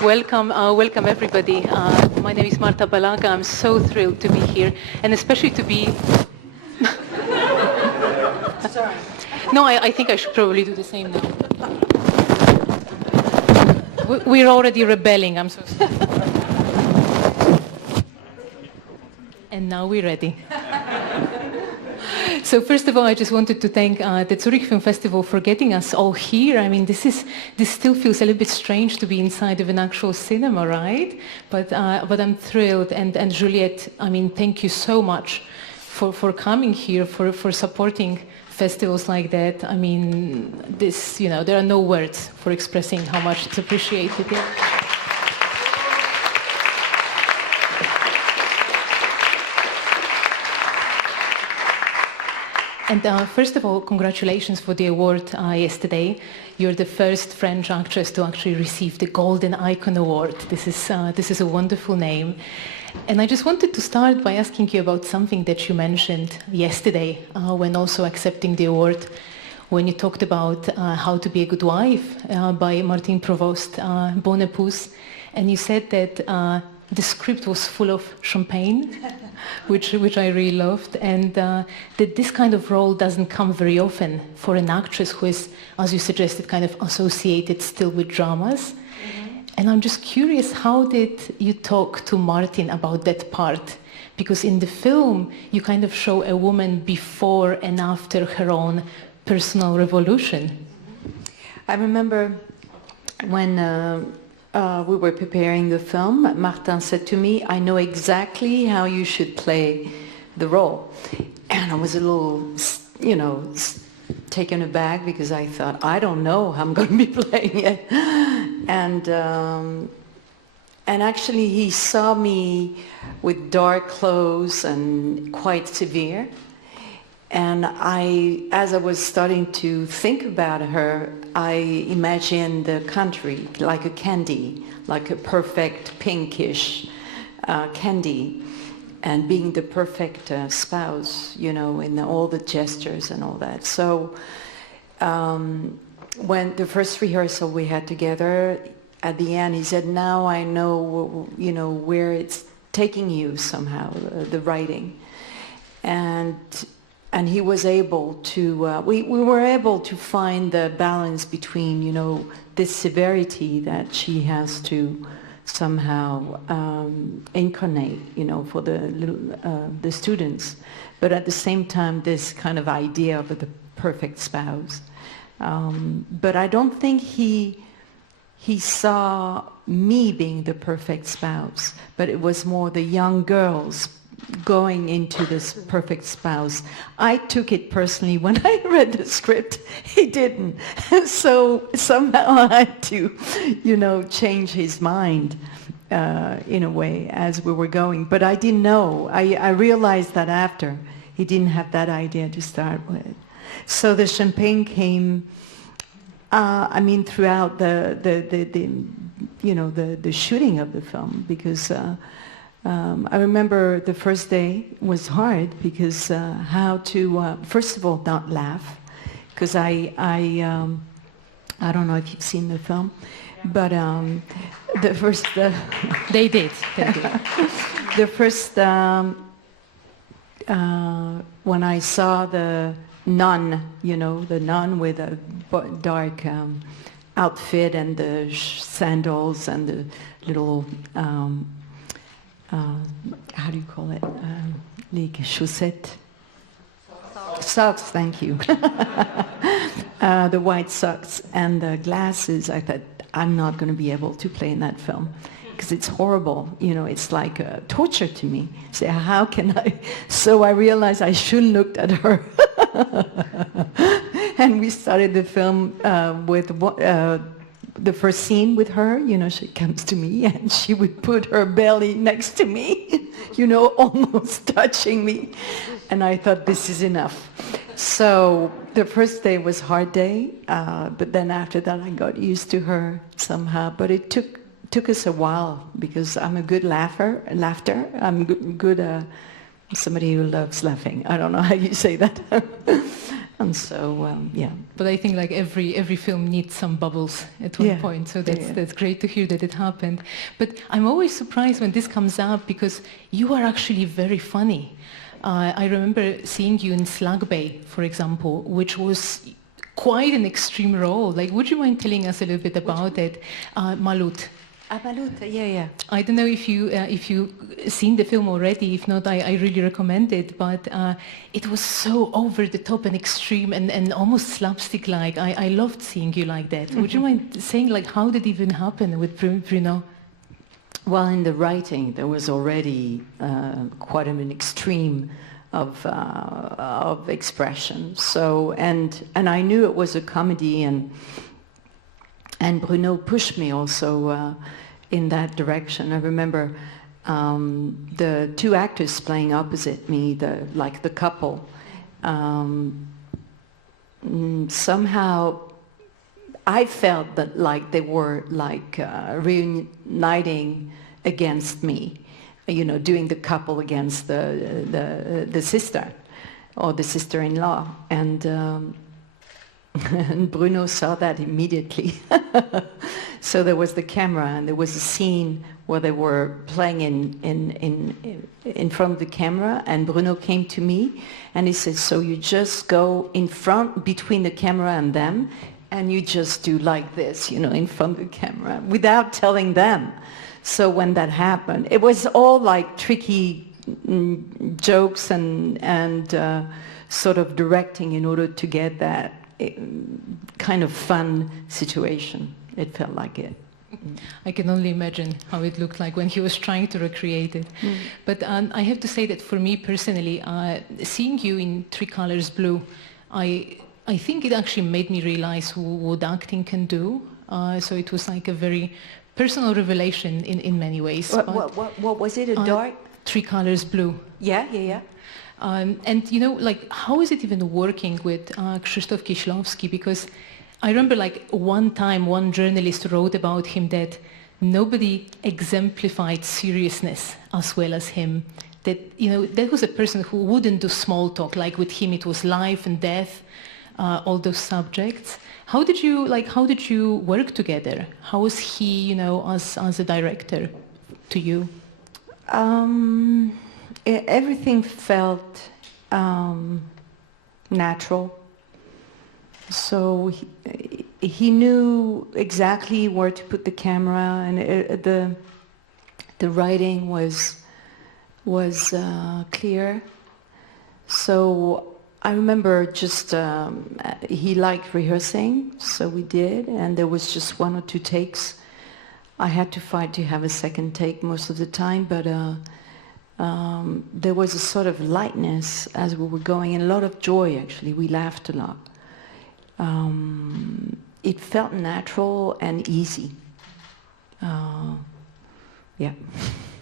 Welcome everybody. My name is Marta Balaga. I'm so thrilled to be here, and especially to be... Sorry. No, I think I should probably do the same now. We're already rebelling, I'm so sorry. And now we're ready. So first of all, I just wanted to thank the Zurich Film Festival for getting us all here. I mean, this still feels a little bit strange to be inside of an actual cinema, right? But I'm thrilled. And Juliette, I mean, thank you so much for coming here, for supporting festivals like that. I mean, there are no words for expressing how much it's appreciated. And first of all, congratulations for the award yesterday. You're the first French actress to actually receive the Golden Icon Award. This is a wonderful name. And I just wanted to start by asking you about something that you mentioned yesterday when also accepting the award, when you talked about How to Be a Good Wife by Martine Provost, Bon Épouse. And you said that the script was full of champagne, which I really loved, and that this kind of role doesn't come very often for an actress who is, as you suggested, kind of associated still with dramas. Mm-hmm. And I'm just curious, how did you talk to Martin about that part? Because in the film, you kind of show a woman before and after her own personal revolution. I remember when we were preparing the film, Martin said to me, I know exactly how you should play the role. And I was a little, taken aback because I thought, I don't know how I'm going to be playing it. And actually he saw me with dark clothes and quite severe. And as I was starting to think about her, I imagined the country like a candy, like a perfect pinkish candy, and being the perfect spouse, in all the gestures and all that. So when the first rehearsal we had together, at the end he said, now I know, where it's taking you somehow, the writing. And he was able to, we were able to find the balance between, this severity that she has to somehow incarnate, for the students, but at the same time, this kind of idea of the perfect spouse. But I don't think he saw me being the perfect spouse, but it was more the young girls going into this perfect spouse. I took it personally when I read the script. He didn't. So somehow I had to, change his mind in a way as we were going. But I didn't know. I realized that after. He didn't have that idea to start with. So the champagne came, throughout the shooting of the film, because I remember the first day was hard because how to first of all not laugh, because I don't know if you've seen the film, but the first they did. The first when I saw the nun, the nun with a dark outfit and the sandals and the little how do you call it? Les chaussettes? Socks, thank you. The white socks and the glasses. I thought, I'm not going to be able to play in that film because it's horrible. It's like torture to me. So how can I? So I realized I shouldn't look at her. And we started the film with the first scene with her, she comes to me and she would put her belly next to me, almost touching me. And I thought, this is enough. So the first day was a hard day, but then after that I got used to her somehow. But it took us a while because I'm a good laughter. I'm good, somebody who loves laughing. I don't know how you say that. And so, yeah. But I think like every film needs some bubbles at one point, so that's great to hear that it happened. But I'm always surprised when this comes up because you are actually very funny. I remember seeing you in Slug Bay, for example, which was quite an extreme role. Like, would you mind telling us a little bit about it? Malut. Malut, yeah. I don't know if you seen the film already. If not, I really recommend it. But it was so over the top and extreme and almost slapstick-like. I loved seeing you like that. Would you mind saying like how did it even happen with Bruno? Well, in the writing, there was already quite an extreme of expression. So and I knew it was a comedy, and Bruno pushed me also in that direction. I remember the two actors playing opposite me, the couple. Somehow, I felt that like they were like reuniting against me, you know, doing the couple against the sister or the sister-in-law, and Bruno saw that immediately. So there was the camera, and there was a scene where they were playing in front of the camera, and Bruno came to me and he said, so you just go in front between the camera and them, and you just do like this, you know, in front of the camera without telling them. So when that happened, it was all like tricky jokes and sort of directing in order to get that kind of fun situation. It felt like it. I can only imagine how it looked like when he was trying to recreate it. But I have to say that for me personally, seeing you in Three Colors Blue, I think it actually made me realize what acting can do. So it was like a very personal revelation in many ways. What was it? A dark? Three Colors Blue. Yeah. And you know, like, how is it even working with Krzysztof Kieślowski? Because I remember, like, one time one journalist wrote about him that nobody exemplified seriousness as well as him. That, you know, that was a person who wouldn't do small talk. Like with him, it was life and death, all those subjects. How did you work together? How was he, you know, as a director to you? Everything felt natural. So he knew exactly where to put the camera, and the writing was clear. So I remember just he liked rehearsing, so we did, and there was just one or two takes. I had to fight to have a second take most of the time, but there was a sort of lightness as we were going, and a lot of joy, actually. We laughed a lot. It felt natural and easy. Yeah.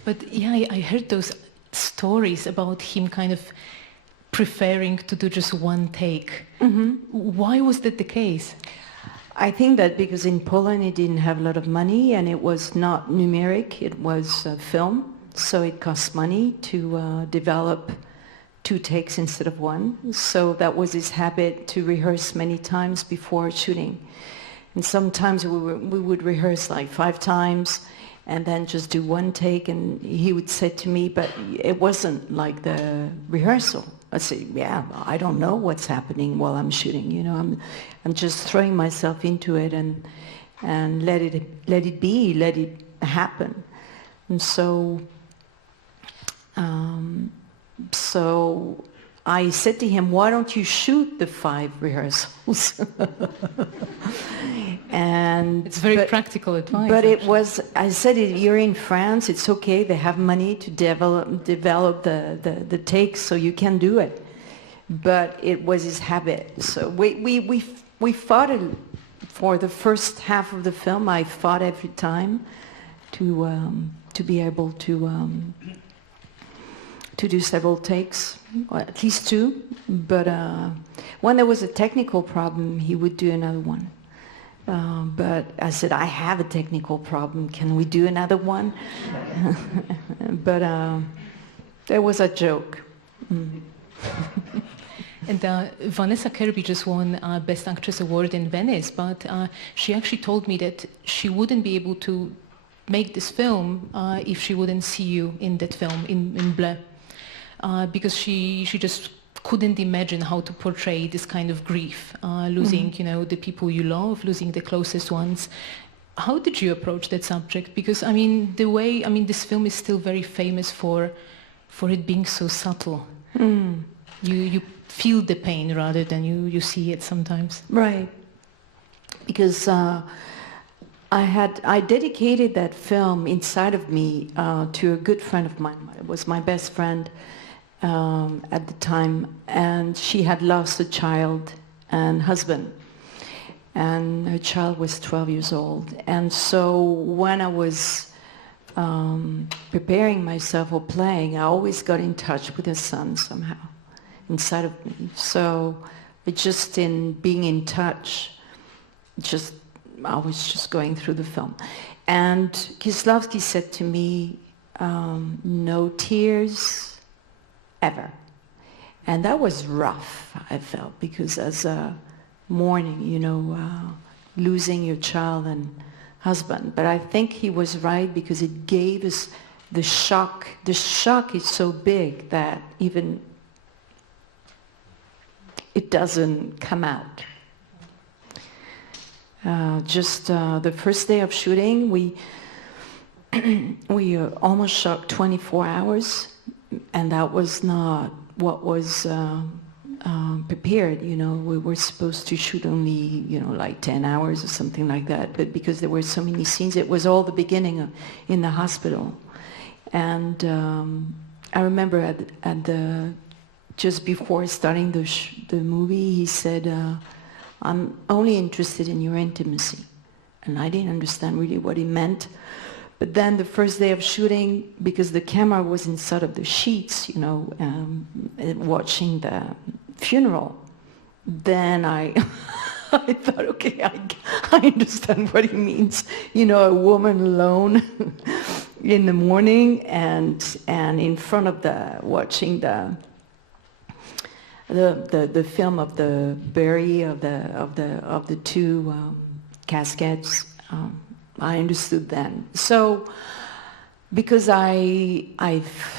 But yeah, I heard those stories about him kind of preferring to do just one take. Mm-hmm. Why was that the case? I think that because in Poland it didn't have a lot of money, and it was not numeric, it was film. So it cost money to develop two takes instead of one. So that was his habit, to rehearse many times before shooting. And sometimes we would rehearse like 5 times and then just do one take, and he would say to me, but it wasn't like the rehearsal. I'd say, yeah, I don't know what's happening while I'm shooting, you know, I'm just throwing myself into it and let it be, let it happen. And so I said to him, why don't you shoot the 5 rehearsals? And it's very practical advice. But it was, I said, you're in France, it's okay, they have money to develop the takes, so you can do it. But it was his habit. So we fought it for the first half of the film. I fought every time to be able to do several takes, or at least 2. But when there was a technical problem, he would do another one. But I said, I have a technical problem. Can we do another one? But there was a joke. And Vanessa Kirby just won Best Actress Award in Venice, but she actually told me that she wouldn't be able to make this film if she wouldn't see you in that film, in Bleu, because she just couldn't imagine how to portray this kind of grief, losing, you know, the people you love, losing the closest ones. How did you approach that subject? Because, I mean, this film is still very famous for it being so subtle. You feel the pain rather than you see it sometimes. Right. Because I dedicated that film inside of me to a good friend of mine. It was my best friend at the time, and she had lost a child and husband. And her child was 12 years old. And so when I was preparing myself for playing, I always got in touch with her son somehow, inside of me. So it just in being in touch, I was just going through the film. And Kieslowski said to me, no tears, ever. And that was rough, I felt, because as a mourning, you know, losing your child and husband. But I think he was right, because it gave us the shock. The shock is so big that even it doesn't come out. Just the first day of shooting, we almost shot 24 hours, and that was not what was prepared. You know, we were supposed to shoot only, you know, like 10 hours or something like that, but because there were so many scenes, it was all the beginning in the hospital. And I remember at the just before starting the movie, he said, I'm only interested in your intimacy. And I didn't understand really what he meant. But then the first day of shooting, because the camera was inside of the sheets, you know, watching the funeral, then I thought, okay, I understand what he means. You know, a woman alone in the morning and in front of watching the film of the burial of the two caskets. I understood then. So, because I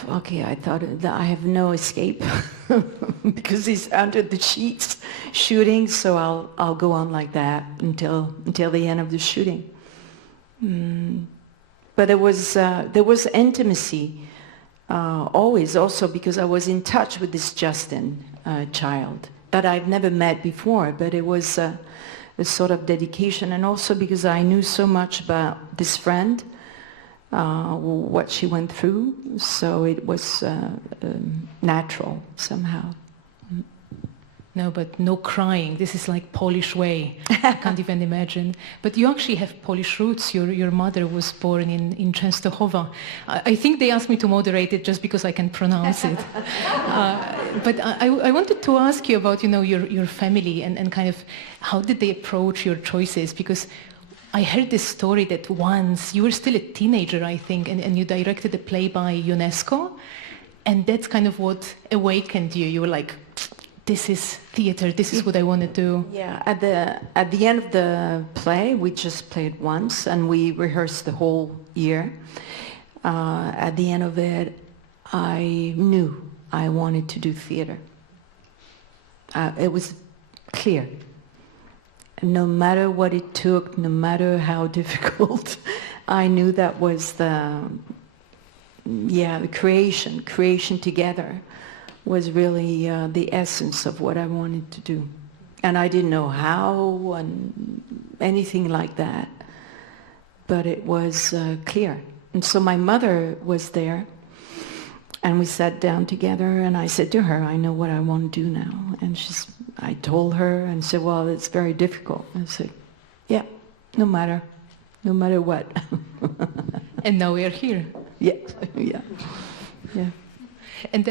thought that I have no escape because he's under the sheets shooting. So I'll go on like that until the end of the shooting. But there was intimacy always, also because I was in touch with this Justin child that I've never met before. But it was a sort of dedication, and also because I knew so much about this friend, what she went through, so it was natural somehow. No, but no crying. This is like Polish way. I can't even imagine. But you actually have Polish roots. Your mother was born in Częstochowa. I think they asked me to moderate it just because I can pronounce it. But I wanted to ask you about, you know, your family and kind of how did they approach your choices? Because I heard this story that once you were still a teenager, I think, and you directed a play by UNESCO, and that's kind of what awakened you. You were like, this is theater, this is what I want to do. Yeah, at the end of the play, we just played once, and we rehearsed the whole year. At the end of it, I knew I wanted to do theater. It was clear. No matter what it took, no matter how difficult, I knew that was the creation together was really the essence of what I wanted to do. And I didn't know how and anything like that, but it was clear. And so my mother was there, and we sat down together, and I said to her, I know what I want to do now. And I told her and said, well, it's very difficult. I said, yeah, no matter what. And now we are here. Yeah. And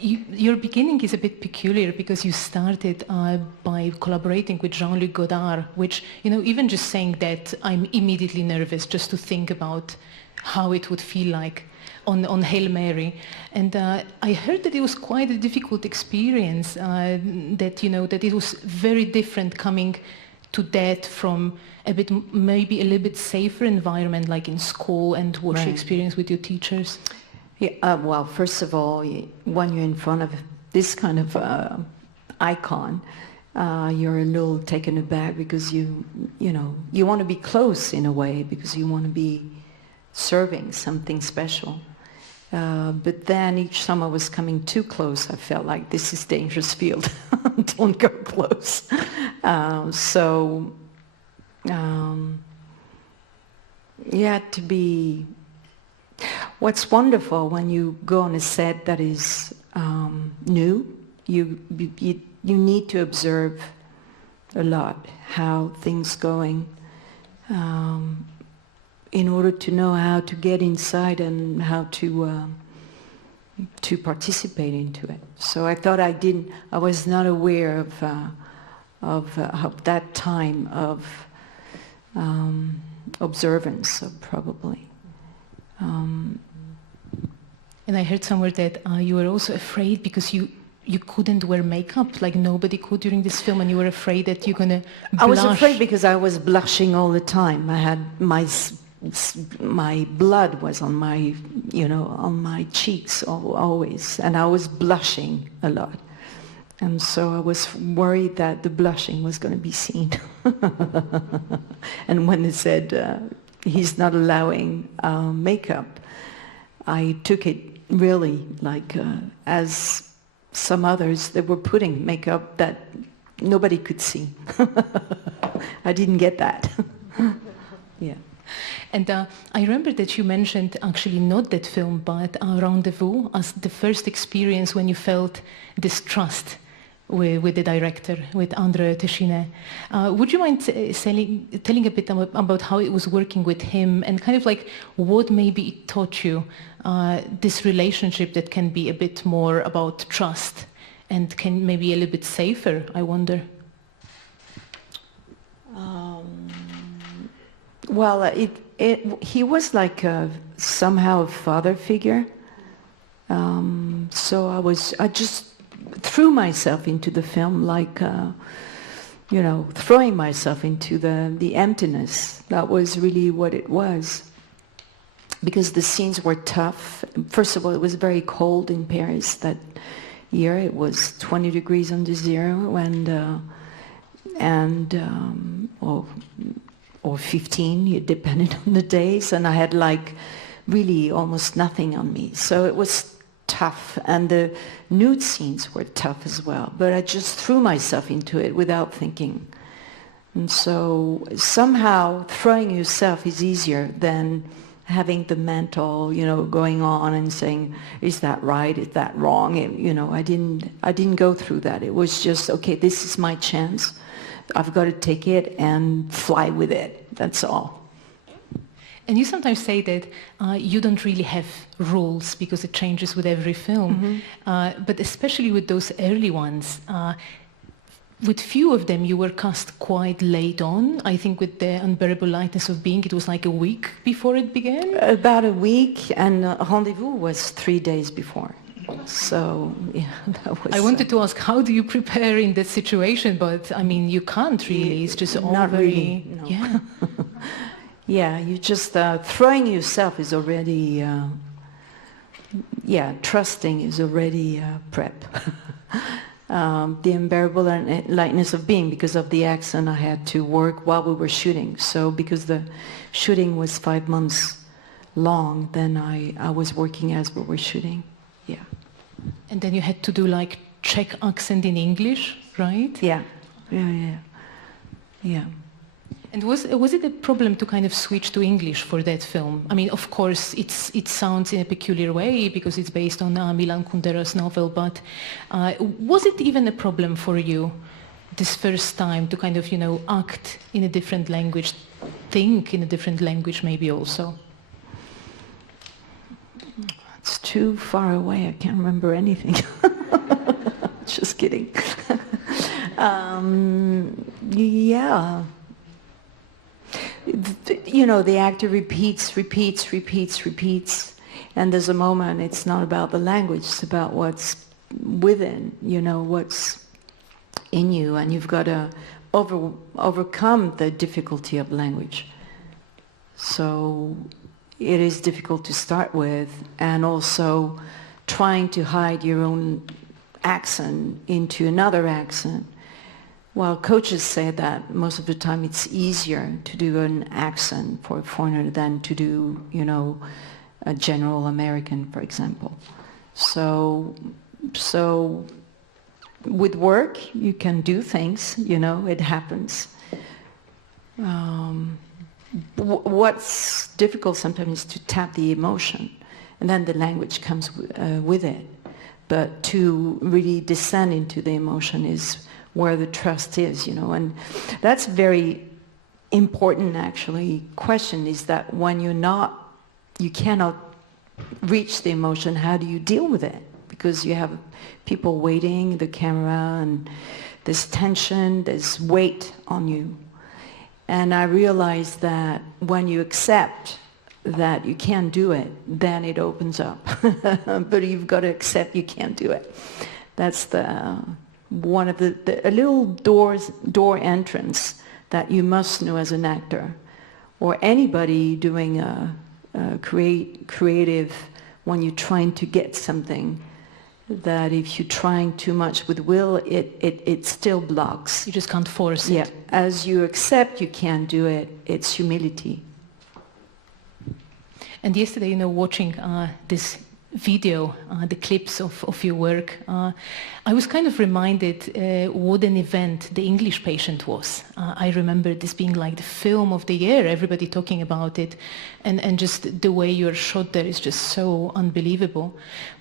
your beginning is a bit peculiar because you started by collaborating with Jean-Luc Godard, which, you know, even just saying that, I'm immediately nervous just to think about how it would feel like. on Hail Mary, and I heard that it was quite a difficult experience. That that it was very different coming to that from maybe a little bit safer environment like in school, and what you experienced with your teachers. Yeah, well, first of all, when you're in front of this kind of icon, you're a little taken aback because you want to be close in a way because you want to be serving something special. But then each time I was coming too close, I felt like this is dangerous field. Don't go close. To be... What's wonderful when you go on a set that is new, you need to observe a lot how things going in order to know how to get inside and how to participate into it. So I thought I was not aware of that time of observance, probably. And I heard somewhere that you were also afraid because you couldn't wear makeup, like nobody could during this film, and you were afraid that you're gonna blush. I was afraid because I was blushing all the time. I had my blood was on my, on my cheeks always, and I was blushing a lot. And so I was worried that the blushing was going to be seen. And when they said he's not allowing makeup, I took it really like as some others that were putting makeup that nobody could see. I didn't get that. Yeah. And I remember that you mentioned actually not that film, but Rendezvous as the first experience when you felt distrust with the director, with André Téchiné. Would you mind telling a bit about how it was working with him and kind of like what maybe it taught you, this relationship that can be a bit more about trust and can maybe a little bit safer, I wonder? Well, he was like somehow a father figure. So I just threw myself into the film like, throwing myself into the emptiness. That was really what it was. Because the scenes were tough. First of all, it was very cold in Paris that year. It was 20 degrees under zero or 15, it depended on the days, and I had like really almost nothing on me. So it was tough, and the nude scenes were tough as well, but I just threw myself into it without thinking. And so somehow throwing yourself is easier than having the mental, going on and saying, is that right, is that wrong? I didn't go through that. It was just, okay, this is my chance. I've got to take it and fly with it. That's all. And you sometimes say that you don't really have rules because it changes with every film. Mm-hmm. But especially with those early ones, with few of them you were cast quite late on. I think with the Unbearable Lightness of Being, it was like a week before it began? About a week, and Rendezvous was 3 days before. So, yeah, that was... I wanted to ask, how do you prepare in that situation? But, I mean, you can't really. It's just all not very... Really, no. Yeah. Yeah, you just... throwing yourself is already... trusting is already prep. The Unbearable Lightness of Being, because of the accent, I had to work while we were shooting. So, because the shooting was 5 months long, then I was working as we were shooting. Yeah. And then you had to do like Czech accent in English, right? Yeah. And was it a problem to kind of switch to English for that film? I mean, of course, it sounds in a peculiar way because it's based on Milan Kundera's novel, but was it even a problem for you this first time to kind of, act in a different language, think in a different language maybe also? It's too far away. I can't remember anything. Just kidding. Yeah. The actor repeats. And there's a moment, it's not about the language, it's about what's within, you know, what's in you, and you've got to overcome the difficulty of language. So it is difficult to start with, and also trying to hide your own accent into another accent. Well, coaches say that most of the time it's easier to do an accent for a foreigner than to do, you know, a general American, for example. So with work, you can do things, you know, it happens. What's difficult sometimes is to tap the emotion, and then the language comes with it. But to really descend into the emotion is where the trust is, you know, and that's very important, actually. Question is that when you cannot reach the emotion, how do you deal with it? Because you have people waiting, the camera, and there's tension, there's weight on you. And I realized that when you accept that you can't do it, then it opens up. But you've got to accept you can't do it. That's one of a little door entrance that you must know as an actor, or anybody doing a creative, when you're trying to get something, that if you're trying too much with will, it still blocks. You just can't force it. Yeah, as you accept you can't do it, it's humility. And yesterday, you know, watching this video, the clips of your work, I was kind of reminded what an event The English Patient was. I remember this being like the film of the year, everybody talking about it, and just the way you're shot there is just so unbelievable.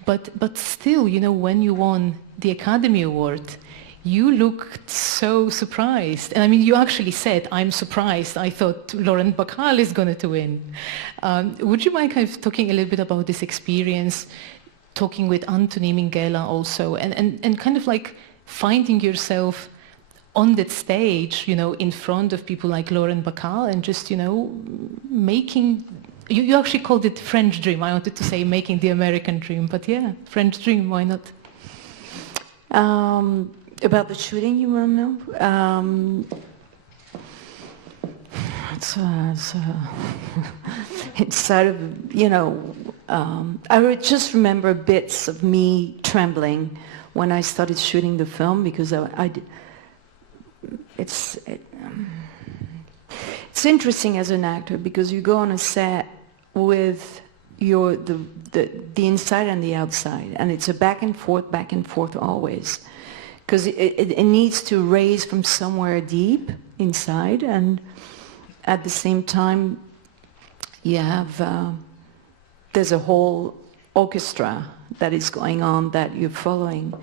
But still, you know, when you won the Academy Award, you looked so surprised. And I mean, you actually said, I'm surprised. I thought Lauren Bacall is going to win. Would you mind kind of talking a little bit about this experience, talking with Anthony Minghella also, and kind of like finding yourself on that stage, you know, in front of people like Lauren Bacall, and just, you know, making... You actually called it French dream. I wanted to say making the American dream, but yeah, French dream, why not? About the shooting, you want to know? It's sort of, you know, I would just remember bits of me trembling when I started shooting the film, because it's interesting as an actor, because you go on a set with the inside and the outside, and it's a back and forth always. Because it needs to raise from somewhere deep inside, and at the same time you have there's a whole orchestra that is going on that you're following.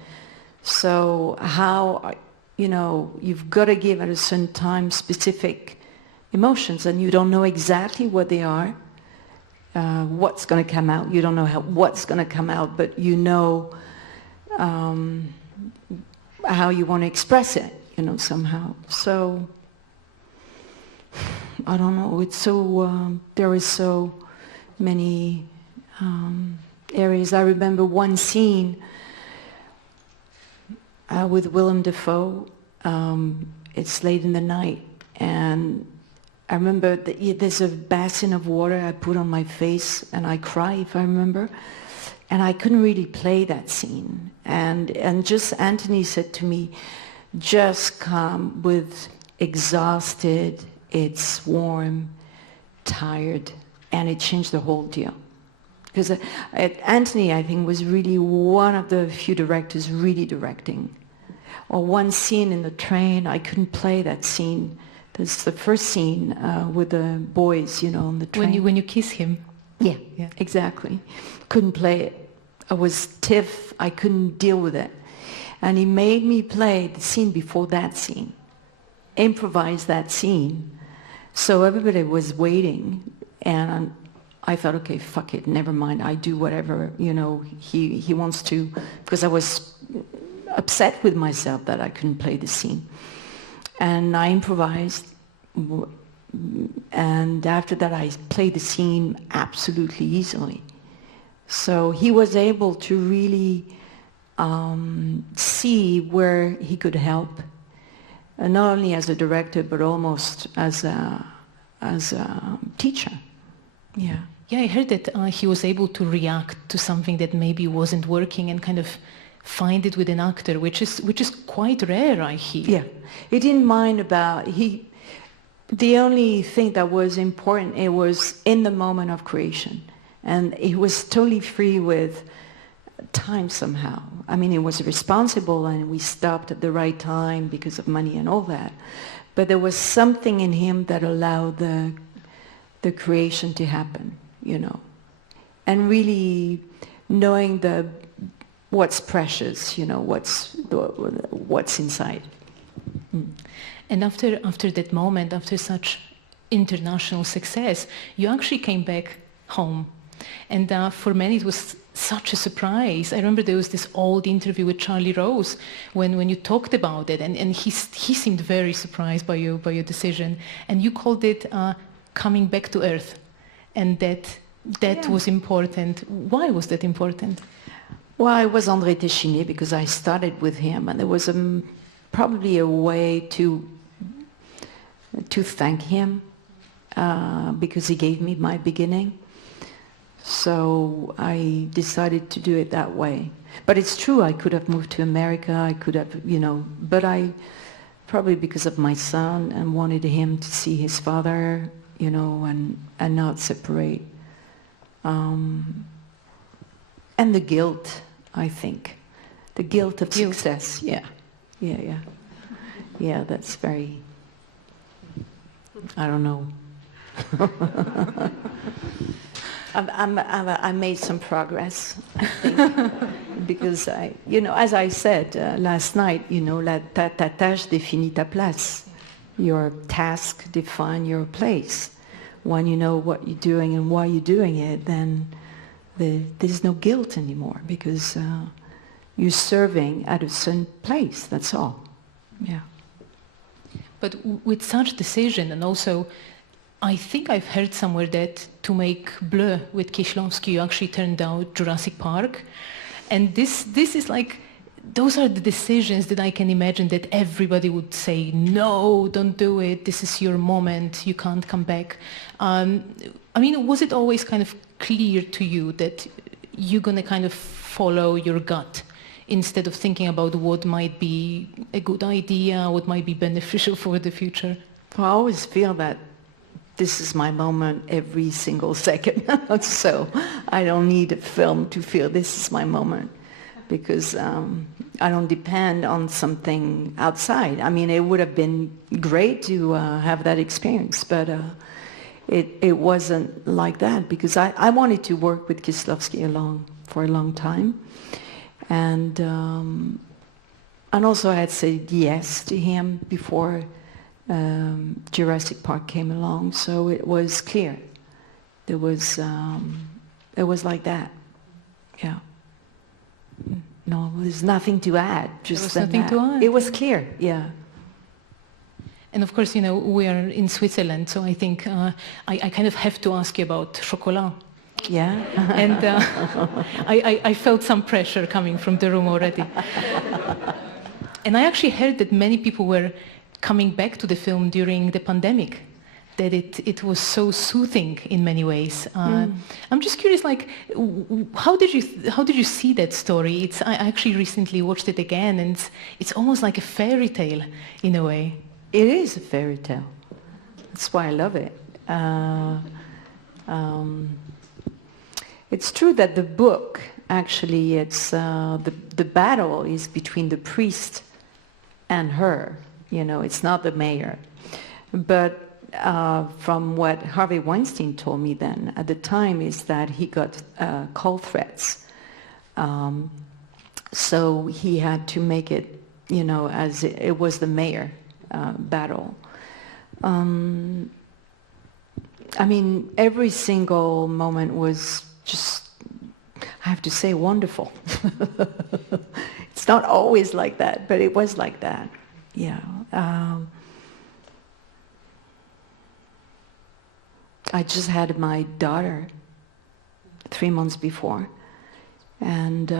So how, you know, you've got to give at a certain time specific emotions, and you don't know exactly what they are, what's going to come out. You don't know what's going to come out, but you know how you want to express it, you know, somehow. So, I don't know, it's so, there is so many areas. I remember one scene with Willem Dafoe. It's late in the night, and I remember that there's a basin of water I put on my face, and I cry, if I remember. And I couldn't really play that scene. And just Anthony said to me, just come with exhausted, it's warm, tired, and it changed the whole deal. Because Anthony, I think, was really one of the few directors really directing. Or one scene in the train, I couldn't play that scene. That's the first scene with the boys, you know, on the train. When you kiss him. Yeah, exactly. Couldn't play it. I was stiff, I couldn't deal with it. And he made me play the scene before that scene, improvise that scene. So everybody was waiting, and I thought, okay, fuck it, never mind, I do whatever, you know, he wants to, because I was upset with myself that I couldn't play the scene. And I improvised, and after that I played the scene absolutely easily. So he was able to really see where he could help, not only as a director, but almost as a teacher. Yeah. Yeah, I heard that he was able to react to something that maybe wasn't working and kind of find it with an actor, which is quite rare, I hear. Yeah, he didn't mind about the only thing that was important, it was in the moment of creation, and he was totally free with time somehow. I mean, he was responsible, and we stopped at the right time because of money and all that. But there was something in him that allowed the creation to happen, you know, and really knowing what's precious, you know, what's inside. Mm. And after that moment, after such international success, you actually came back home. And for many it was such a surprise. I remember there was this old interview with Charlie Rose when you talked about it, and he seemed very surprised by your decision. And you called it coming back to earth. And that was important. Why was that important? Well, I was André Téchiné because I started with him, and there was probably a way to thank him because he gave me my beginning. So I decided to do it that way. But it's true, I could have moved to America, I could have, you know, but I, probably because of my son, and wanted him to see his father, you know, and not separate. And the guilt, I think. The guilt of success, yeah. Yeah, that's very, I don't know. I made some progress, I think, because you know, as I said last night, you know, ta tâche définit ta place. Your task defines your place. When you know what you're doing and why you're doing it, then there's no guilt anymore because you're serving at a certain place. That's all. Yeah. But with such decision, and also, I think I've heard somewhere that to make Bleu with Kieślowski, you actually turned down Jurassic Park. And this is like, those are the decisions that I can imagine that everybody would say, no, don't do it, this is your moment, you can't come back. I mean, was it always kind of clear to you that you're going to kind of follow your gut instead of thinking about what might be a good idea, what might be beneficial for the future? Well, I always feel that this is my moment every single second. So I don't need a film to feel this is my moment because I don't depend on something outside. I mean, it would have been great to have that experience, but it wasn't like that because I wanted to work with Kieślowski for a long time. And also I had said yes to him before Jurassic Park came along, so it was clear. It was like that. Yeah. No, there's nothing to add. Just there was nothing to add. It was clear. Yeah. And of course, you know, we are in Switzerland, so I think I kind of have to ask you about chocolat. Yeah. And I felt some pressure coming from the room already. And I actually heard that many people were coming back to the film during the pandemic, that it was so soothing in many ways. I'm just curious, like, how did you see that story? I actually recently watched it again, and it's almost like a fairy tale in a way. It is a fairy tale. That's why I love it. It's true that the book, actually, it's the battle is between the priest and her. You know, it's not the mayor. But from what Harvey Weinstein told me then at the time is that he got call threats. So he had to make it, you know, as it was the mayor battle. I mean, every single moment was just, I have to say, wonderful. It's not always like that, but it was like that. Yeah. I just had my daughter 3 months before. And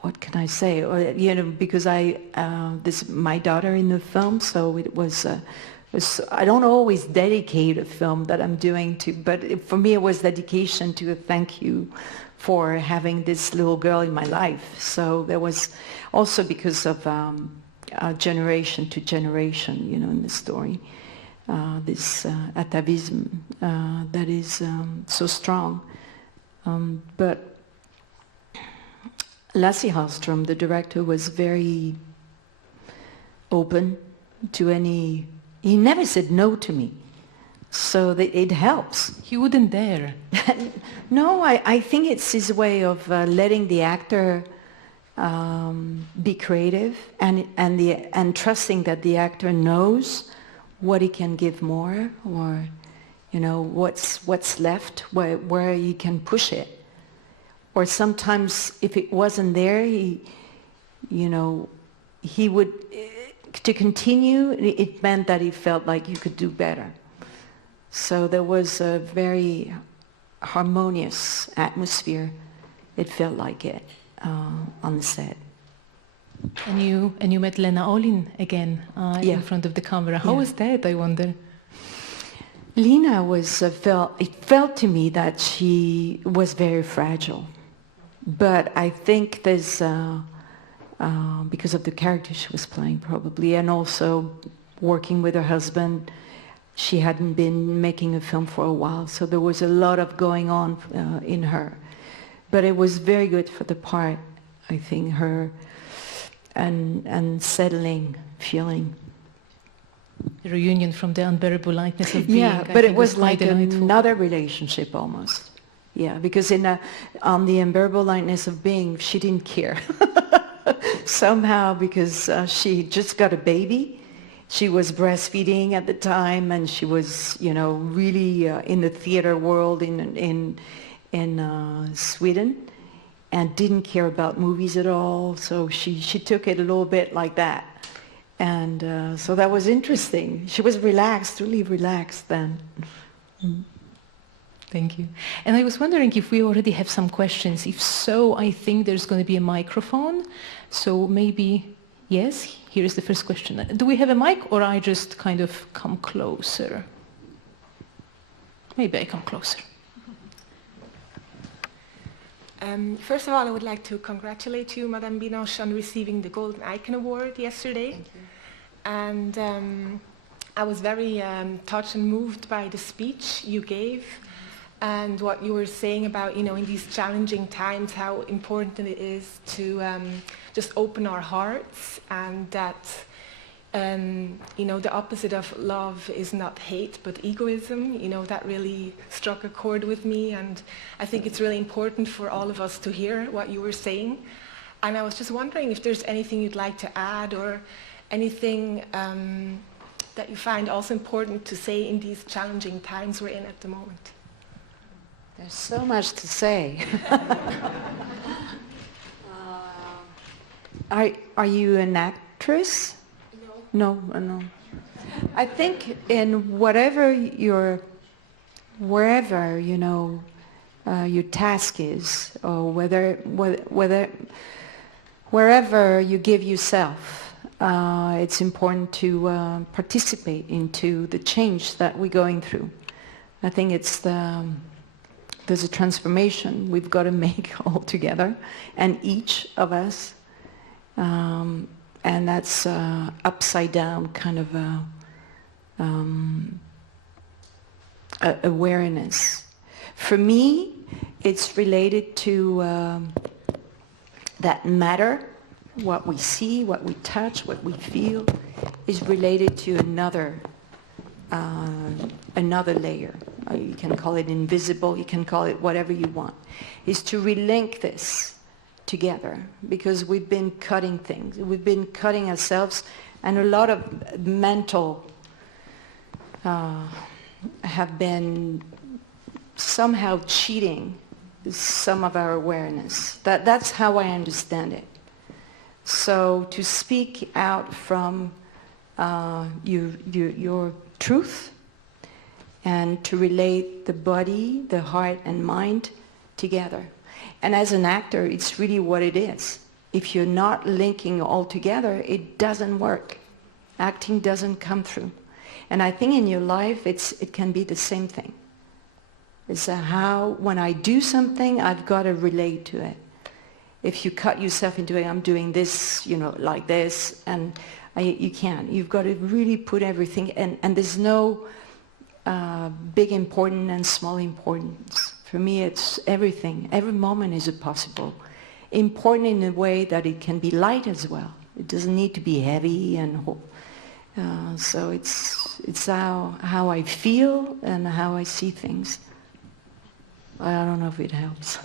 what can I say? Because this my daughter in the film, so it was. I don't always dedicate a film that I'm doing to, but for me it was dedication to a thank you for having this little girl in my life. So there was also because of generation to generation, in the story, this atavism that is so strong. But Lasse Hallström, the director, was very open to any. He never said no to me, so that it helps. He wouldn't dare. No, I think it's his way of letting the actor be creative and trusting that the actor knows what he can give more, or what's left, where he can push it. Or sometimes if it wasn't there, he would. To continue, it meant that he felt like you could do better. So there was a very harmonious atmosphere. It felt like it on the set. And you met Lena Olin again in front of the camera. How was that, I wonder? Lena it felt to me that she was very fragile. But I think there's because of the character she was playing probably, and also working with her husband. She hadn't been making a film for a while, so there was a lot of going on in her. But it was very good for the part, I think, her and settling feeling. A reunion from the unbearable lightness of being. Yeah, but it was like another relationship almost. Yeah, because on the unbearable lightness of being, she didn't care. Somehow, because she just got a baby. She was breastfeeding at the time, and she was, really in the theater world in Sweden, and didn't care about movies at all. So she took it a little bit like that, and so that was interesting. She was relaxed, really relaxed then. Mm. Thank you. And I was wondering if we already have some questions. If so, I think there's going to be a microphone. So maybe, yes, here is the first question. Do we have a mic, or I just kind of come closer? Maybe I come closer. First of all, I would like to congratulate you, Madame Binoche, on receiving the Golden Icon Award yesterday. Thank you. And I was very touched and moved by the speech you gave, and what you were saying about, in these challenging times, how important it is to just open our hearts, and that, the opposite of love is not hate, but egoism. That really struck a chord with me, and I think it's really important for all of us to hear what you were saying. And I was just wondering if there's anything you'd like to add, or anything that you find also important to say in these challenging times we're in at the moment. There's so much to say. Are you an actress? No. No. I think in wherever your task is, or wherever you give yourself, it's important to participate into the change that we're going through. I think there's a transformation we've got to make all together, and each of us, and that's upside down kind of awareness. For me, it's related to that matter. What we see, what we touch, what we feel, is related to another layer. You can call it invisible, you can call it whatever you want. Is to relink this together, because we've been cutting things. We've been cutting ourselves, and a lot of mental have been somehow cheating some of our awareness. That's how I understand it. So to speak out from your truth and to relate the body, the heart and mind together. And as an actor, it's really what it is. If you're not linking all together, it doesn't work. Acting doesn't come through. And I think in your life, it can be the same thing. It's how, when I do something, I've got to relate to it. If you cut yourself into it, I'm doing this, you know, like this, and you can't. You've got to really put everything, and there's no big important and small importance. For me, it's everything. Every moment is possible. Important in a way that it can be light as well. It doesn't need to be heavy and so it's how I feel and how I see things. I don't know if it helps.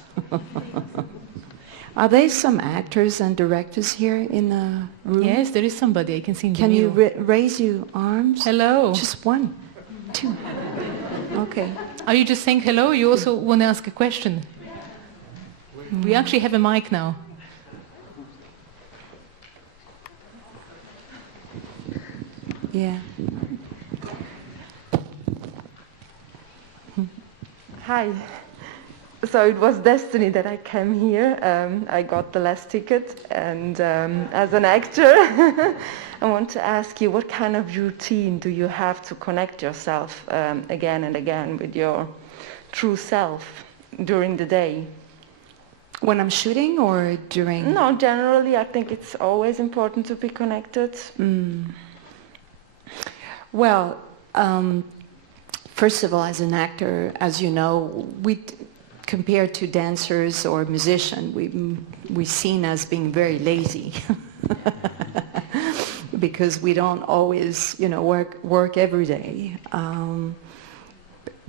Are there some actors and directors here in the room? Yes, there is somebody I can see in the Can you middle. raise your arms? Hello. Just one, two. Okay. Are you just saying hello? You also want to ask a question? We actually have a mic now. Yeah. Hi. So it was destiny that I came here. I got the last ticket, and as an actor, I want to ask you, what kind of routine do you have to connect yourself again and again with your true self during the day? When I'm shooting or during? No, generally, I think it's always important to be connected. Well, first of all, as an actor, as you know, compared to dancers or musicians, we're seen as being very lazy because we don't always, you know, work every day.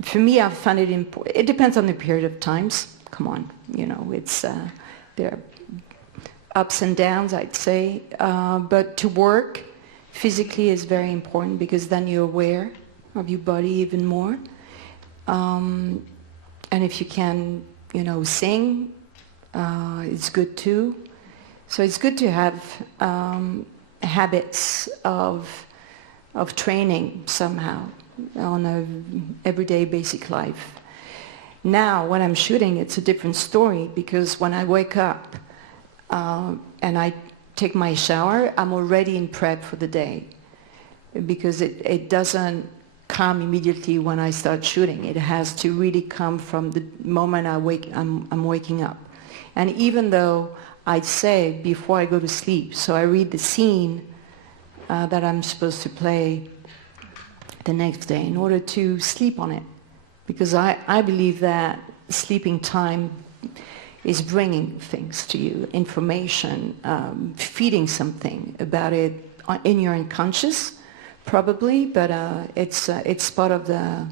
For me, I find it important. It depends on the period of times. Come on, you know, it's there are ups and downs, I'd say, but to work physically is very important because then you're aware of your body even more. And if you can, you know, sing, it's good too. So it's good to have habits of training somehow on a everyday basic life. Now, when I'm shooting, it's a different story because when I wake up and I take my shower, I'm already in prep for the day because it doesn't come immediately when I start shooting. It has to really come from the moment I'm waking up. And even though I'd say before I go to sleep, so I read the scene that I'm supposed to play the next day in order to sleep on it. Because I believe that sleeping time is bringing things to you, information, feeding something about it in your unconscious, probably, but it's part of the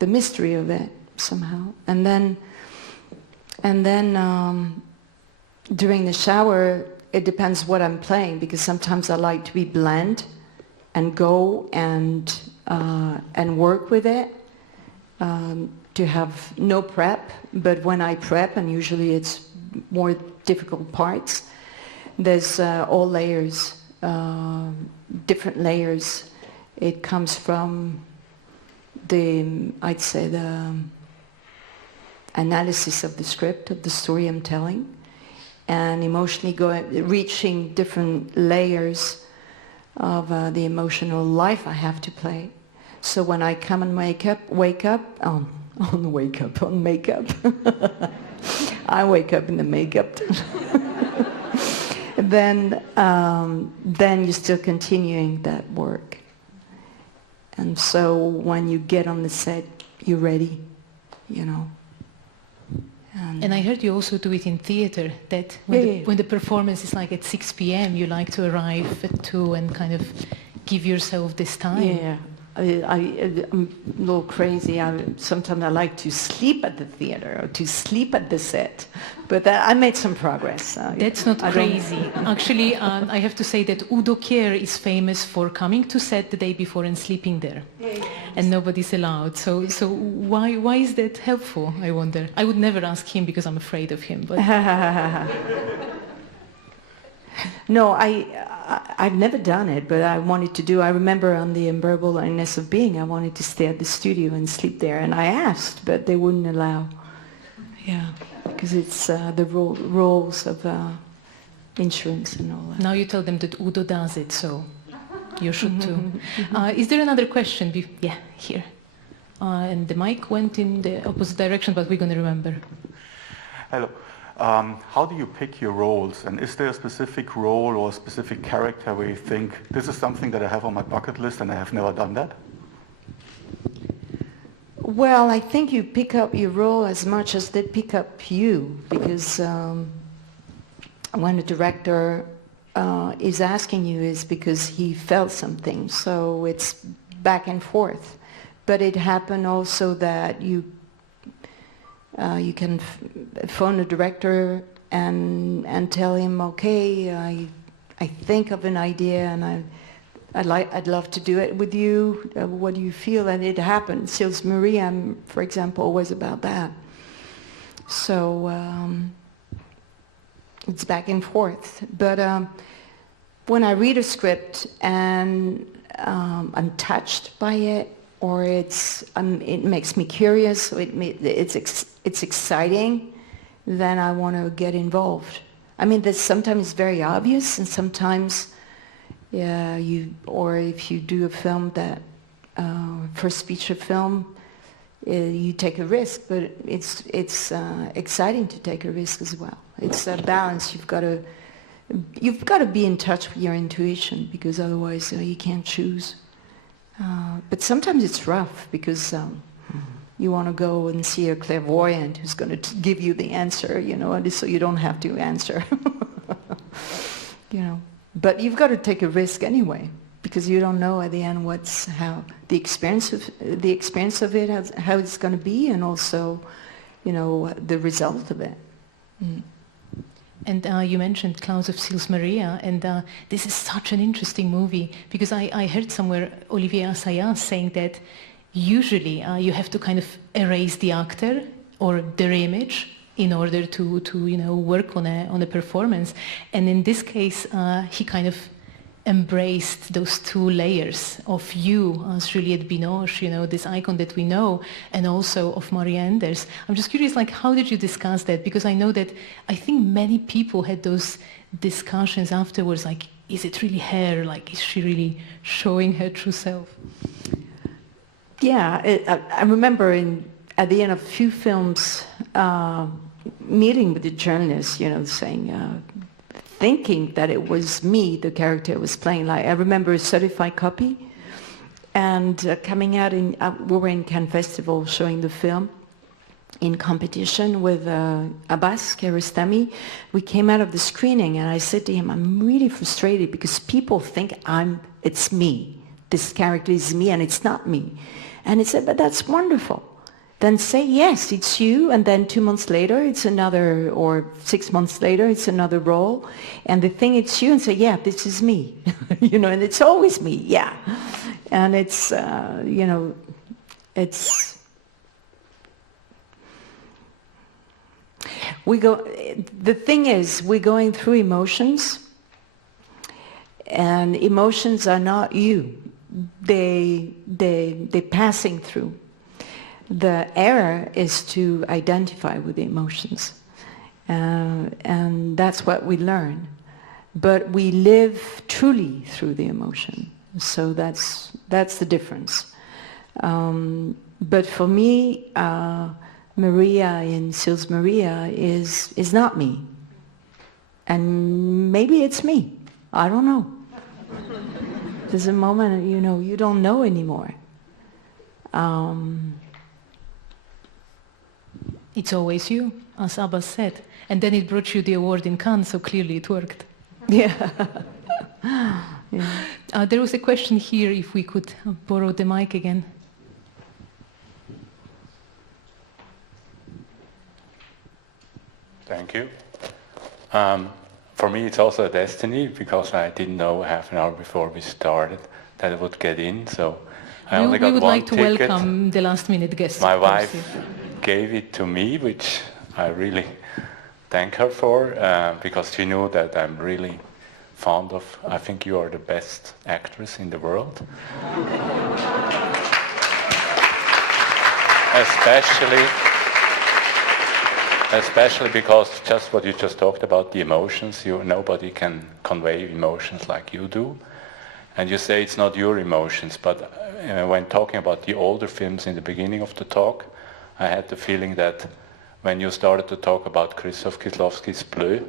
mystery of it somehow. And then during the shower, it depends what I'm playing because sometimes I like to be bland and go and work with it. To have no prep, but when I prep, and usually it's more difficult parts, there's all layers, different layers. It comes from I'd say the analysis of the script, of the story I'm telling, and emotionally reaching different layers of the emotional life I have to play. So when I come and wake up on makeup. I wake up in the makeup. Then you're still continuing that work. And so when you get on the set, you're ready, you know. And I heard you also do it in theater, that when the performance is like at 6 p.m., you like to arrive at 2 and kind of give yourself this time. Yeah. I'm a little crazy. Sometimes I like to sleep at the theater or to sleep at the set, but I made some progress. That's not crazy. Actually, I have to say that Udo Kier is famous for coming to set the day before and sleeping there, and nobody's allowed. So why is that helpful, I wonder? I would never ask him because I'm afraid of him. But No, I've never done it, but I wanted to do. I remember on the Unbearable Lightness of Being, I wanted to stay at the studio and sleep there, and I asked, but they wouldn't allow. Yeah, because it's the rules of insurance and all that. Now you tell them that Udo does it, so you should too. Is there another question? Yeah, here. And the mic went in the opposite direction, but we're going to remember. Hello. How do you pick your roles? And is there a specific role or a specific character where you think, this is something that I have on my bucket list and I have never done that? Well, I think you pick up your role as much as they pick up you, because when a director is asking you, is because he felt something. So it's back and forth. But it happened also that you can phone a director and tell him, okay, I think of an idea and I'd love to do it with you. What do you feel? And it happened. Sils Maria, for example, was about that. So it's back and forth. But when I read a script and I'm touched by it, or it makes me curious, so it's exciting, then I want to get involved. I mean, this sometimes very obvious, and sometimes, or if you do a film that, first feature film, you take a risk, but it's exciting to take a risk as well. It's a balance. You've got to be in touch with your intuition, because otherwise you can't choose. But sometimes it's rough, because you want to go and see a clairvoyant who's going to give you the answer, so you don't have to answer. But you've got to take a risk anyway, because you don't know at the end how the experience of it, how it's going to be, and also, the result of it. Mm. And you mentioned Klaus of Sils Maria, and this is such an interesting movie, because I heard somewhere Olivier Assayas saying that usually you have to kind of erase the actor or their image in order to work on a performance. And in this case, he kind of embraced those two layers of you as Juliette Binoche, this icon that we know, and also of Maria Enders. I'm just curious, how did you discuss that? Because I know that I think many people had those discussions afterwards, is it really her? Is she really showing her true self? Yeah, I remember at the end of a few films, meeting with the journalist, saying, thinking that it was me, the character I was playing. I remember a certified copy, and coming out we were in Cannes Festival showing the film in competition with Abbas Kiarostami. We came out of the screening, and I said to him, I'm really frustrated because people think it's me. This character is me, and it's not me. And he said, but that's wonderful. Then say, yes, it's you, and then 2 months later, it's another, or 6 months later, it's another role, and the thing it's you, and say, yeah, this is me, and it's always me, yeah. And it's, the thing is, we're going through emotions, and emotions are not you. They're passing through. The error is to identify with the emotions, and that's what we learn. But we live truly through the emotion, so that's the difference. But for me, Maria in Sils Maria is not me, and maybe it's me. I don't know. There's a moment, you don't know anymore. It's always you, as Abbas said. And then it brought you the award in Cannes, so clearly it worked. Yeah. Yeah. There was a question here, if we could borrow the mic again. Thank you. For me, it's also a destiny, because I didn't know half an hour before we started that I would get in, so I only got one ticket. We would like to welcome the last-minute guests. My wife gave it to me, which I really thank her for, because she knew that I'm really fond of. I think you are the best actress in the world. Especially because just what you just talked about, the emotions, nobody can convey emotions like you do. And you say it's not your emotions, but when talking about the older films in the beginning of the talk, I had the feeling that when you started to talk about Krzysztof Kieślowski's Bleu,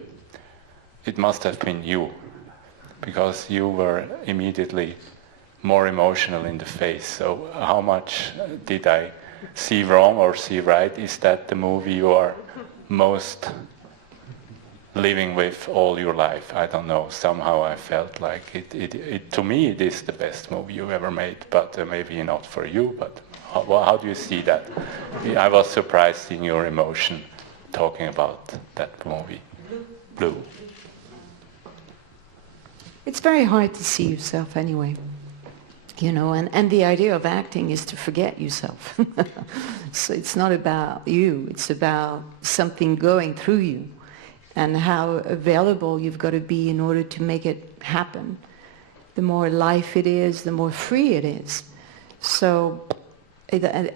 it must have been you, because you were immediately more emotional in the face. So how much did I see wrong or see right? Is that the movie you are most living with all your life? I don't know. Somehow I felt like it to me it is the best movie you ever made, but maybe not for you. But how do you see that? I was surprised in your emotion talking about that movie, Blue. It's very hard to see yourself anyway. You know, and the idea of acting is to forget yourself. So it's not about you, it's about something going through you and how available you've got to be in order to make it happen. The more life it is, the more free it is. So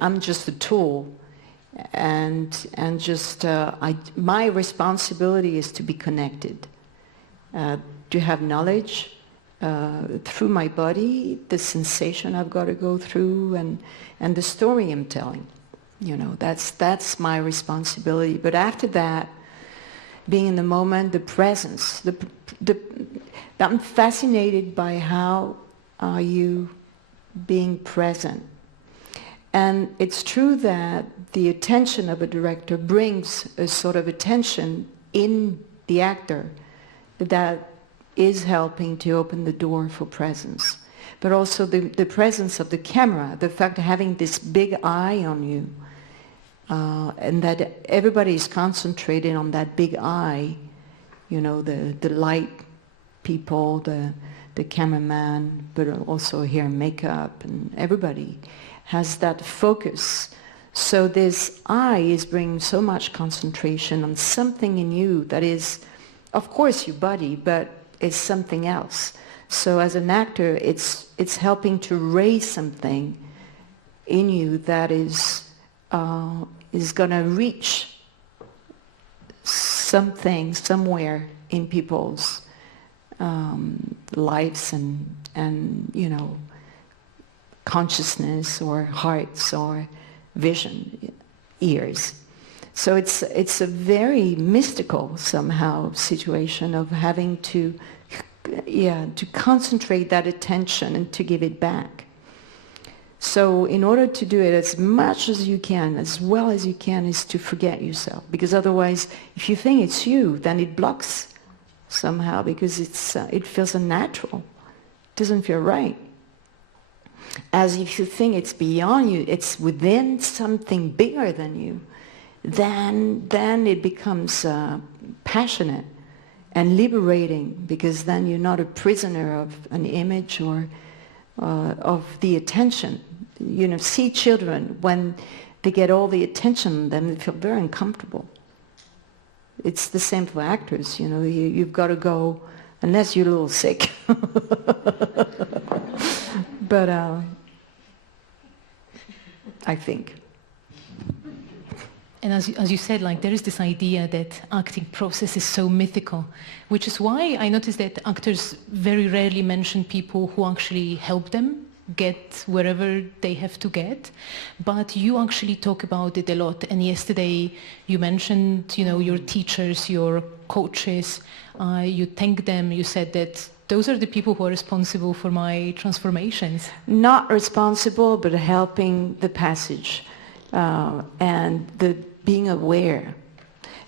I'm just a tool, and just my responsibility is to be connected, to have knowledge, through my body, the sensation I've got to go through, and the story I'm telling. You know, that's my responsibility. But after that, being in the moment, the presence, I'm fascinated by how are you being present. And it's true that the attention of a director brings a sort of attention in the actor that is helping to open the door for presence. But also the presence of the camera, the fact of having this big eye on you, and that everybody is concentrated on that big eye, you know, the light people, the cameraman, but also hair and makeup, and everybody has that focus. So this eye is bringing so much concentration on something in you that is, of course, your body, but it's something else. So as an actor, it's helping to raise something in you that is going to reach something somewhere in people's lives and you know, consciousness or hearts or vision, ears. So it's a very mystical somehow situation of having to concentrate that attention and to give it back. So in order to do it as much as you can, as well as you can, is to forget yourself. Because otherwise, if you think it's you, then it blocks somehow, because it feels unnatural. It doesn't feel right. As if you think it's beyond you, it's within something bigger than you, then it becomes passionate and liberating, because then you're not a prisoner of an image or of the attention. You know, see children, when they get all the attention on them, they feel very uncomfortable. It's the same for actors, you know, you've got to go, unless you're a little sick. But I think. And as you said, like, there is this idea that acting process is so mythical, which is why I noticed that actors very rarely mention people who actually help them get wherever they have to get. But you actually talk about it a lot. And yesterday you mentioned, you know, your teachers, your coaches, you thanked them, you said that those are the people who are responsible for my transformations. Not responsible, but helping the passage. And the being aware,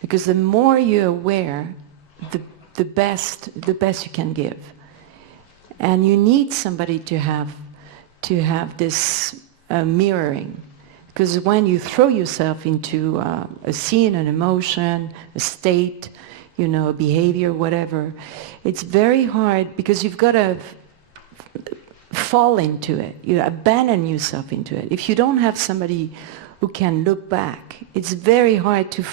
because the more you're aware, the best you can give, and you need somebody to have this mirroring, because when you throw yourself into a scene, an emotion, a state, you know, a behavior, whatever, it's very hard, because you've got to fall into it, you abandon yourself into it. If you don't have somebody who can look back, it's very hard to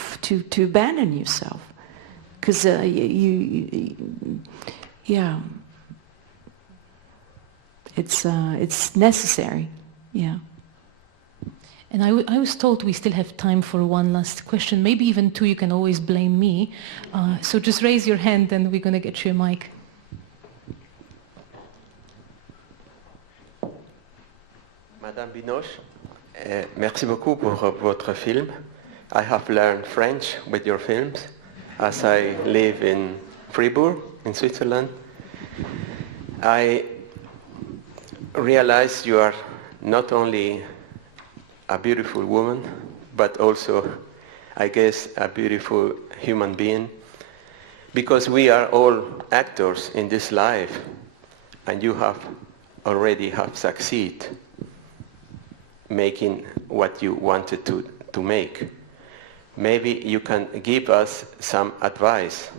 abandon yourself, because you yeah, it's necessary, yeah. And I was told we still have time for one last question, maybe even two. You can always blame me. So just raise your hand and we're going to get you a mic. Madame Binoche, merci beaucoup pour votre film. I have learned French with your films as I live in Fribourg, in Switzerland. I realize you are not only a beautiful woman, but also, I guess, a beautiful human being, because we are all actors in this life, and you have already have succeeded making what you wanted to make. Maybe you can give us some advice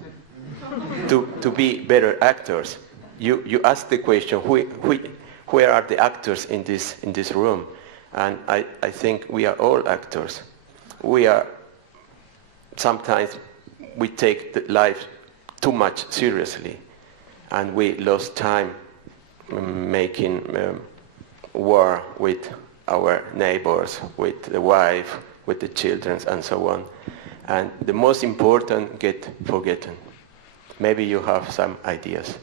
to be better actors. You asked the question, where are the actors in this room? And I think we are all actors. Sometimes we take the life too much seriously, and we lost time making war with our neighbors, with the wife, with the children, and so on. And the most important get forgotten. Maybe you have some ideas.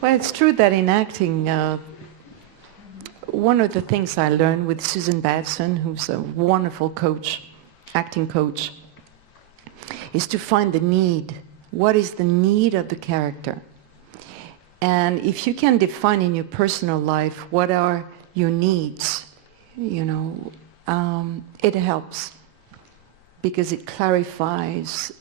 Well, it's true that in acting, one of the things I learned with Susan Batson, who's a wonderful coach, acting coach, is to find the need. What is the need of the character? And if you can define in your personal life what are your needs, it helps, because it clarifies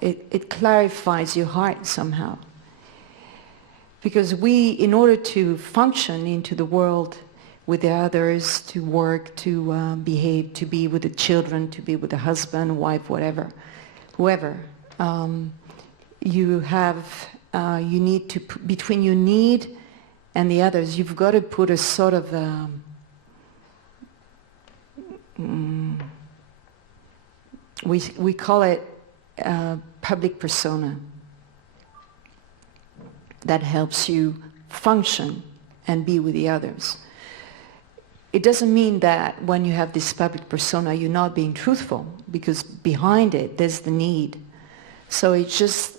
it clarifies your heart somehow. Because we, in order to function into the world with the others, to work, to behave, to be with the children, to be with the husband, wife, whatever, whoever, you need to, between your need and the others, you've got to put a sort of we call it public persona that helps you function and be with the others. It doesn't mean that when you have this public persona you're not being truthful, because behind it there's the need. So it's just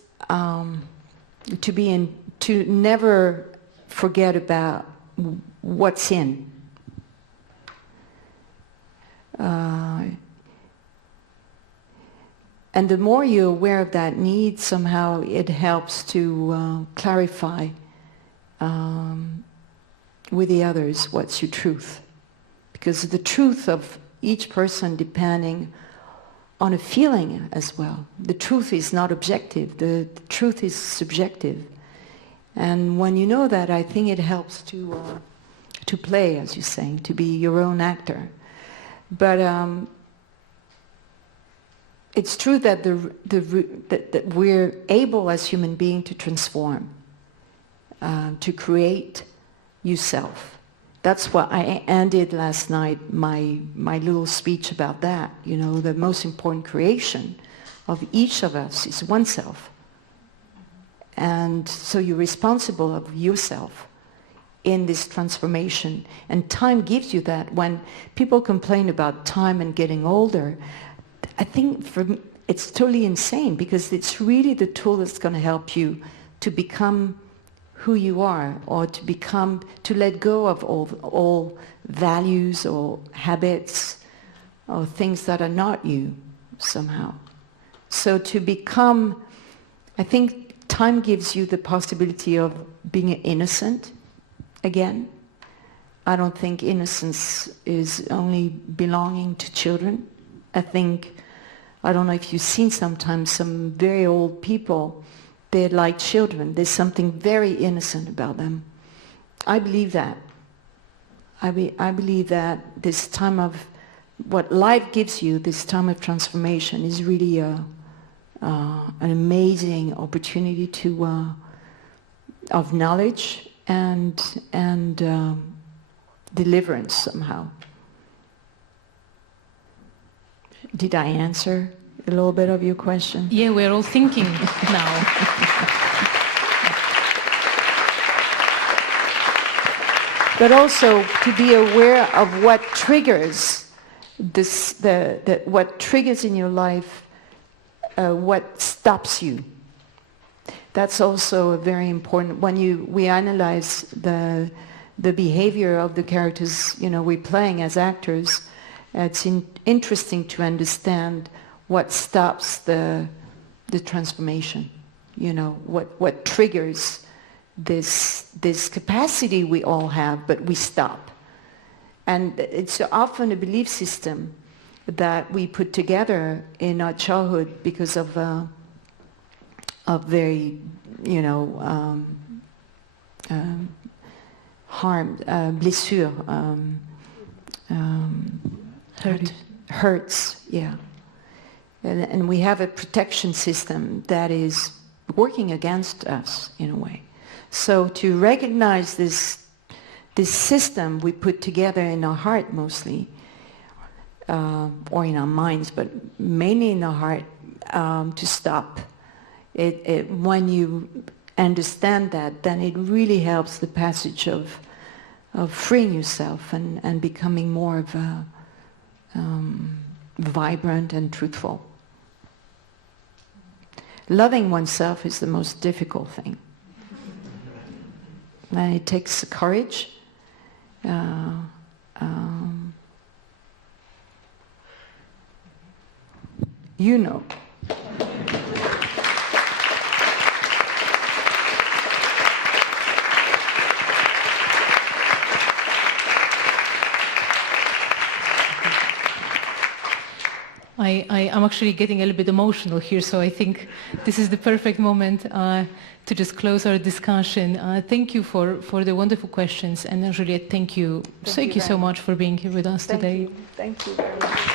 to never forget about what's in. And the more you're aware of that need, somehow it helps to clarify with the others what's your truth. Because the truth of each person depending on a feeling as well. The truth is not objective, the truth is subjective. And when you know that, I think it helps to play, as you're saying, to be your own actor. But it's true that that we're able as human beings to transform, to create yourself. That's what I ended last night, my little speech about that. The most important creation of each of us is oneself. And so you're responsible of yourself in this transformation. And time gives you that. When people complain about time and getting older, I think it's totally insane, because it's really the tool that's going to help you to become who you are, or to let go of all values or habits or things that are not you somehow. So to become, I think time gives you the possibility of being innocent again. I don't think innocence is only belonging to children. I don't know if you've seen sometimes some very old people, they're like children. There's something very innocent about them. I believe that. I believe that this time of, what life gives you, this time of transformation, is really an amazing opportunity of knowledge and deliverance somehow. Did I answer a little bit of your question? Yeah, we're all thinking now. But also to be aware of what triggers this, what triggers in your life, what stops you. That's also a very important. When we analyze the behavior of the characters, we're playing as actors. It's interesting to understand what stops the transformation. What triggers this capacity we all have, but we stop. And it's often a belief system that we put together in our childhood because of very, harm, blessure, hurts, yeah. And we have a protection system that is working against us in a way. So to recognize this system we put together in our heart mostly, or in our minds, but mainly in our heart, to stop. When you understand that, then it really helps the passage of freeing yourself and becoming more of a vibrant and truthful. Loving oneself is the most difficult thing. And it takes courage. You know. I'm actually getting a little bit emotional here, so I think this is the perfect moment to just close our discussion. Thank you for the wonderful questions, and Juliette, thank you so much for being here with us today. Thank you very much.